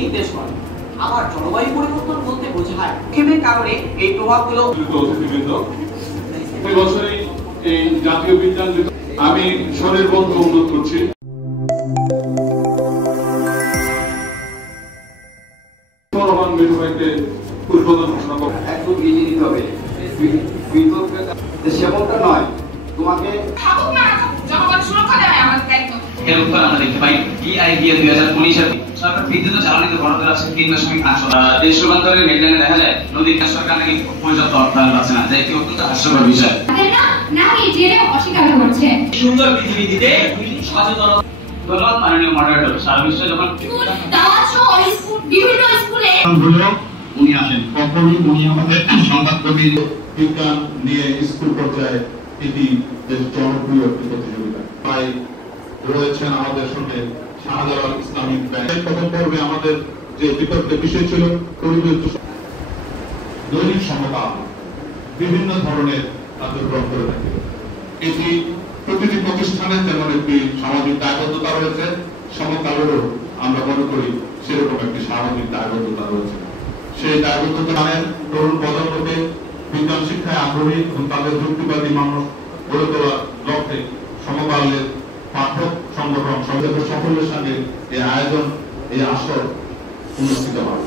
নির্দেশ করে। আবার জলবায়ু পরিবর্তন বলতে বোঝায় ক্ষেপের কারণে এই প্রভাবগুলো। অতিথিবৃন্দ, এই বছরই এই জাতীয় বিজ্ঞান আমি শরীর বন্ধ অনুরোধ করছি। সেমনটা নয়, তোমাকে জনগণ সুরক্ষা দেওয়া আমাদের দায়িত্ব। এর উত্তর আমরা দেখতে পাই EIDA 2019 সরকার বিদ্যুৎ জ্বালানি বরাদ্দ আছে 3.8। দেশ রূপান্তরের মেডল্যান্ডে দেখা যায় নদীর সরকার নাকি পর্যাপ্ত অর্থায়ন পাচ্ছে না, যা একটি অত্যন্ত হাস্যকর বিষয়। নাকি জেনে অস্বীকার করছে। সুন্দর পৃথিবী দিতে সচেতন। ধন্যবাদ মাননীয় মডারেটর। সারা বিশ্বে যখন বিভিন্ন স্কুলে উনি আসেন, কখনই উনি আমাদের সংবাদকর্মী বিজ্ঞান নিয়ে স্কুল পর্যায়ে এটি বেশ জনপ্রিয় একটি প্রতিযোগিতা। তাই রয়েছেন আমাদের সঙ্গে শাহজালাল ইসলামিক ব্যাংক। প্রথম পর্বে আমাদের যে বিতর্কের বিষয় ছিল পরিবেশ দৈনিক সমতা বিভিন্ন ধরনের কার্যক্রম করে থাকে। এটি প্রতিটি প্রতিষ্ঠানের যেমন একটি সামাজিক দায়বদ্ধতা রয়েছে, সমকালেরও আমরা মনে করি সেরকম একটি সামাজিক দায়বদ্ধতা রয়েছে। সেই দায়বদ্ধতা মানেন তরুণ প্রজন্মকে বিজ্ঞান শিক্ষায় আগ্রহী এবং তাদের যুক্তিবাদী মানুষ গড়ে তোলার লক্ষ্যে সমকালের পাঠক সংগঠন সকলের সঙ্গে এই আয়োজন, এই আসর অনুষ্ঠিত হয়।